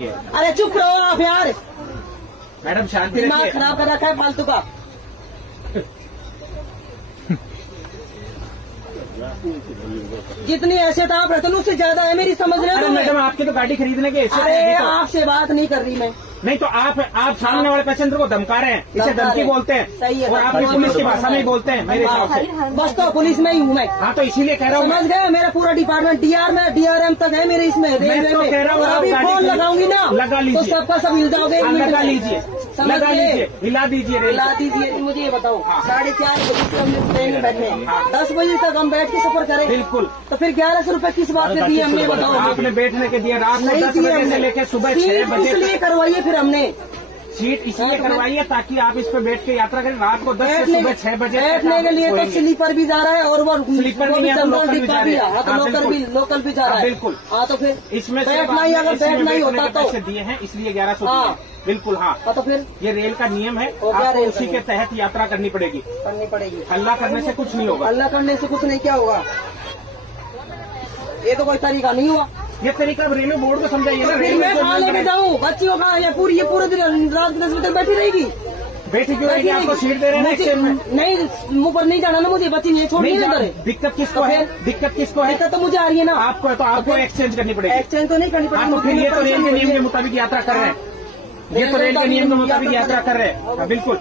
अरे चुप रहो आप यार, मैडम शांति दिमाग रखिए। खराब कर रखा है फालतू का। जितनी हैसियत आप रहते हो उससे ज्यादा है मेरी, समझ रहे अरे हो? मैडम आपके तो गाड़ी खरीदने के हिस्से अरे थे, तो। आपसे बात नहीं कर रही मैं। नहीं तो आप सामने वाले पैसेंजर को धमका रहे हैं, इसे धमका धमकी रहे हैं। बोलते हैं। सही है, और आप पुलिस की भाषा में ही बोलते हैं मेरे हिसाब से। बस तो पुलिस में ही हूँ मैं, हाँ तो इसीलिए कह रहा हूँ समझ गए? मेरा पूरा डिपार्टमेंट डीआर में DRM तक है मेरे इसमें मैं रेलवे तो में। कह रहा हूँ और आप अभी गाड़ी फोन खरीद- लगाऊंगी ना लगा तो लीजिए। सबका सब हिल जाओगे। हाँ, लगा लीजिए, समझ लगा गए? लीजिए, हिला दीजिए रेल। हिला दीजिए। मुझे ये बताओ, हाँ। 4:30 बजे से हम ट्रेन में बैठे हैं, हाँ। 10 बजे तक हम बैठ के सफर करें। बिल्कुल। तो फिर 1100 रुपए किस बात पे दिए हमने, बताओ? आपने बैठने के दिए रात को नहीं 10 दिए बजे से हमने। लेकर सुबह 6 सीट बजे इसलिए तक। करवाइए फिर हमने, सीट इसलिए करवाइए ताकि आप इस पे बैठ के यात्रा करें। रात को 10 से बैठने सुबह 6 बजे तक बैठने आप के लिए तो सोएंगे। स्लीपर भी जा रहा है और वो स्लीपर वो नहीं है तो जनरल लोकल भी डिब्बा जा भी रहे है। हैं। हाँ तो हाँ, लोकल भी जा रहा हाँ, है। बिल्कुल। हाँ तो फिर इसमें से बैठना ही, अगर बैठना ही होता तो पैसे दिए हैं इसलिए 1100 हाँ। दिए हैं। बिल्कुल हाँ। तो फिर ये रेल का नियम है, हो गया आपको रेल उसी का के तहत यात्रा करनी पड़ेगी। करनी पड़ेगी। हल्ला करने से कुछ नहीं होगा। अल्लाह करने से कुछ नहीं, क्या होगा? ये तो कोई तरीका नहीं हुआ। ये तरीका रेलवे बोर्ड को समझाइए ना। फिर रेलवे मैं कहाँ लेके जाऊँ बच्चियों का? ये पूरे दिन रात 10 बजे तक बैठी रहेगी। बैठी क्यों रहेगी? आपको सीट दे रहे हैं ना एक्सचेंज में। नहीं, मुंह पर नहीं जाना ना मुझे, बच्ची ये छोड़ नहीं करे। दिक्कत किसको है? दिक्कत किसको है? दिक्कत तो मुझे आ रही है ना। आपको है तो आपको एक्सचेंज करनी पड़ेगी। एक्सचेंज तो नहीं करनी हाँ तो फिर ये तो रेल के नियम के मुताबिक यात्रा कर रहे हैं। ये तो रेल के नियम के मुताबिक यात्रा कर रहे हैं। हाँ, बिल्कुल।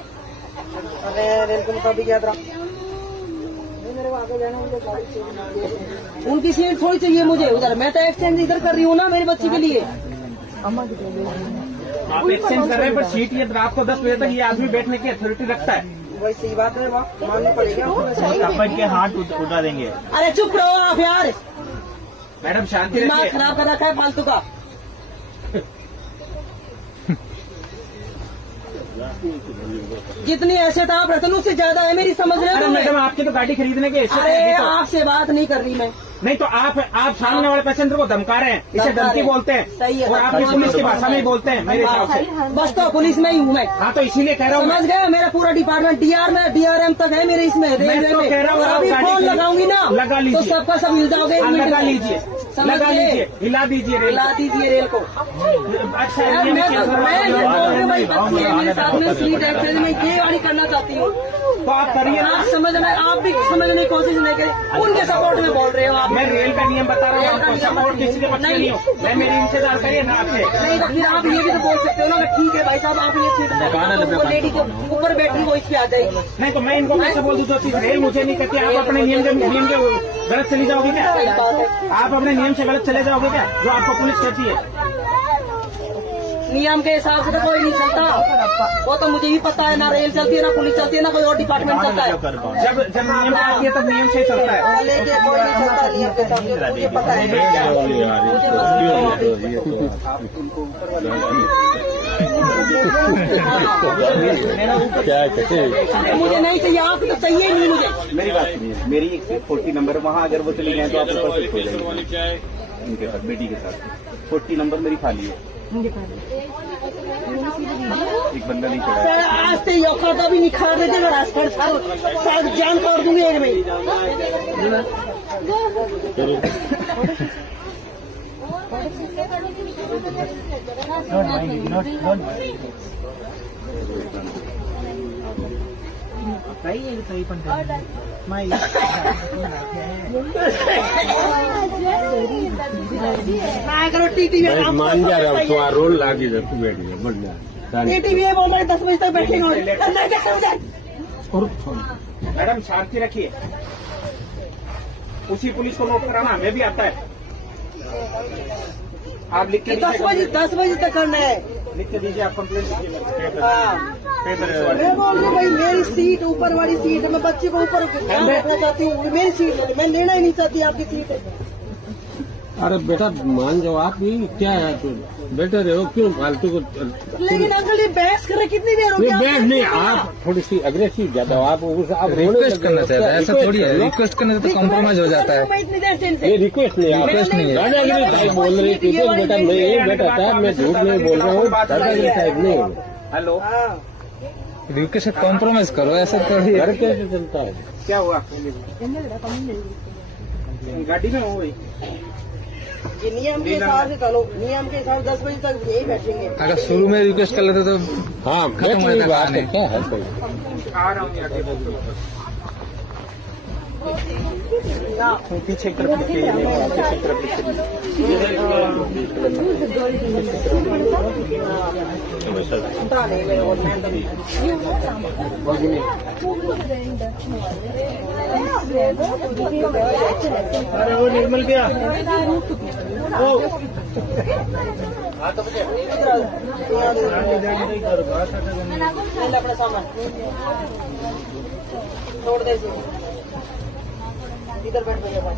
रेल के मुताबिक यात्रा। उनकी सीट थोड़ी चाहिए मुझे उधर, मैं तो एक्सचेंज इधर कर रही हूँ ना मेरी बच्ची के लिए। आप एक्सचेंज कर रहे हैं पर सीट ये रात को 10 बजे तक ये आदमी बैठने की अथॉरिटी रखता है। वही सही बात है, माननी पड़ेगी। अपन के हाथ उठा देंगे। अरे चुप रहो आप यार, मैडम शांति दिमाग रखिए। खराब कर रखा है फालतू का। जितनी हैसियत आप रहते हो उससे ज्यादा है मेरी, समझ रहे अरे हो? मैडम आपके तो गाड़ी खरीदने के हिस्से अरे थे, तो। आपसे बात नहीं कर रही मैं। नहीं तो आप सामने वाले पैसेंजर को धमका रहे हैं, इसे धमका धमकी रहे हैं। बोलते हैं। सही है, और आप पुलिस की भाषा में ही बोलते हैं मेरे हिसाब से। बस तो पुलिस में ही हूँ मैं, हाँ तो इसीलिए कह रहा हूँ समझ गए? मेरा पूरा डिपार्टमेंट DRM तक है मेरे इसमें रेलवे तो में। कह रहा हूँ और आप अभी गाड़ी फोन खरीद- लगाऊंगी ना लगा लीजिए। तो सबका सब हिल जाओगे। हाँ, लगा लीजिए, समझ लगा गए? लीजिए, हिला दीजिए रेल हिला को। दीजिए रेल को। अच्छा मैं ये नहीं ये बोल रही हूँ, भाई बच्ची है मेरे साथ में, सीट एक्सचेंज में ये गाड़ी करना चाहती हूँ। तो आप करिए ना। आप समझने, आप भी समझने की कोशिश नहीं करें, उनके सपोर्ट में बोल रहे हो आप। मैं रेल का नियम बता रहा हूँ आपको, सपोर्ट किसी के बच्चे नहीं हो। मैं मेरी इंतजार करिए ना आपसे। नहीं तो फिर आप ये भी तो बोल सकते हो ना कि ठीक है भाई साहब, आप ये सीट तो वो लेडी के ऊपर बैठी वो इस पे आ जाएगी। नहीं तो मैं इनको कैसे बोल दूँ जो चीज रेल मुझे नहीं कहती। आप अपने नियम के गलत चली जाओगे क्या? सही बात है। आप अपने नियम से गलत चले जाओगे क्या जो आपको पुलिस कहती है? नियम के हिसाब से तो कोई नहीं चलता, वो तो मुझे भी पता है। ना रेल चलती है, ना पुलिस चलती है, ना कोई और डिपार्टमेंट चलता है। जब नियम आती है तब नियम से ही चलता है। लेके कोई नहीं चलता नियम के हिसाब से, मुझे पता है। मुझे नहीं चाहिए, आप तो चाहिए ही नहीं मुझे। मेरी बात सुनिए, मेरी एक सीट 40 नंबर, वहाँ अगर वो चली गए तो आप ऊपर शिफ्ट हो जाएंगे उनके साथ, बेटी के साथ। 40 नंबर मेरी खाली है, एक बंदा नहीं चला। सर आज तो यौकाता भी निखार देते हैं, रास्ते सर जान तोड़ दूंगी एक में। मैं करो टीटी में मान जा रहा हूँ, तो रोल लागी तू बैठ गया बढ़िया। टीटी में बोल रहे 10 बजे तक बैठेंगे। मैडम शांति रखिए, उसी पुलिस को नोट कराना हमें भी आता है। आप लिख के 10 बजे तक करना है। लिख के दीजिए, आप कंप्लेंट लीजिए। हाँ। पेपर मैं बोल रही हूँ भाई, मेरी सीट ऊपर वाली सीट है, मैं बच्चे को ऊपर ध्यान रखना चाहती हूँ। मेरी सीट मैं लेना ही नहीं चाहती आपकी सीट। अरे बेटा मान जाओ, आप भी क्या है तो बेटे रहे हो, क्यों फालतू को। लेकिन अंकल ये बहस कर रहे कितनी देर हो ये गई? बैठ नहीं, आप थोड़ी सी अग्रेसिव ज्यादा हो, आप रिक्वेस्ट करना चाहते हैं, ऐसा थोड़ी है। रिक्वेस्ट करने से तो कॉम्प्रोमाइज हो जाता है। मैं इतनी देर से इनसे ये रिक्वेस्ट नहीं है, रिक्वेस्ट नहीं है। दादागिरी टाइप बोल रही थी बेटा, मैं यही बेटा था, मैं झूठ नहीं बोल रहा हूँ, दादागिरी टाइप नहीं हो। हेलो, हाँ। रिक्वेस्ट कॉम्प्रोमाइज करो, ऐसा थोड़ी है। घर कैसे चलता है? क्या हुआ? गाड़ी में हो गई। ये नियम के हिसाब से चलो, नियम के हिसाब से 10 बजे तक यही बैठेंगे। अगर शुरू में रिक्वेस्ट कर लेते तो हाँ खत्म बैठ हो रही जाता बात है, कहानी। क्या है कोई पीछे की तरफ पीछे की तरफ सुनता नहीं मेरे को, मैं तो अरे वो निर्मल क्या अपने सामान छोड़ दे इसे। इधर बैठ मेरे पास।